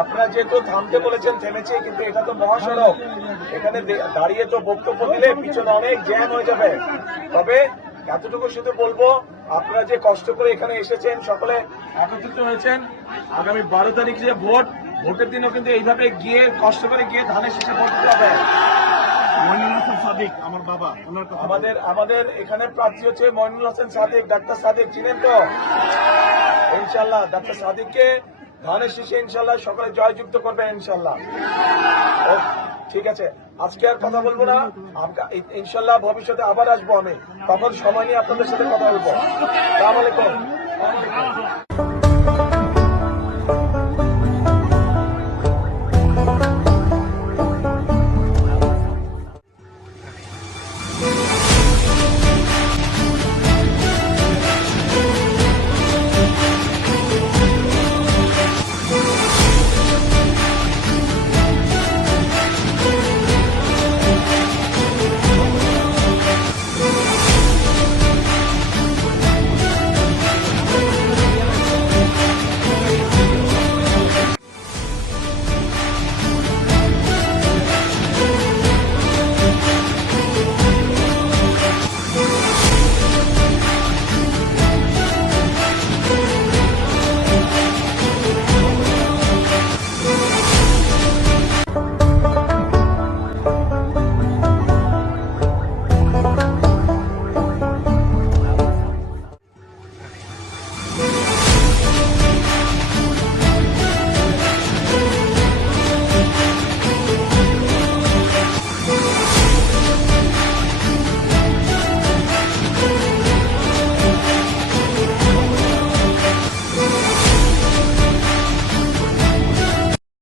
আপনারা যেহেতু থামতে বলেছেন থেমেছে, কিন্তু এটা তো মহাসড়ক, এখানে দাঁড়িয়ে তো বক্তব্য দিলে পিছনে অনেক জ্যাম হয়ে যাবে। তবে এতটুকু শুধু বলবো, আপনারা যে কষ্ট করে এখানে এসেছেন, সকলে একত্রিত হয়েছেন, আগামী 12 তারিখ যে ভোটের দিনও কিন্তু এইভাবে গিয়ে কষ্ট করে গিয়ে ধানের শীষে ভোট দিতে হবে। আমার বাবা আমাদের এখানে প্রার্থী হচ্ছে মইনুল হোসেন সাদিক, ডাক্তার সাদিক, চিনেন তো? ইনশাল্লাহ ডাক্তার সাদিককে ধানের শীষে ইনশাল্লাহ সকলে জয়যুক্ত করবে ইনশাল্লাহ। ঠিক আছে, আজকে আর কথা বলবো না, ইনশাল্লাহ ভবিষ্যতে আবার আসবো আমি, তখন সময় নিয়ে আপনাদের সাথে কথা বলবো। আসসালামু আলাইকুম।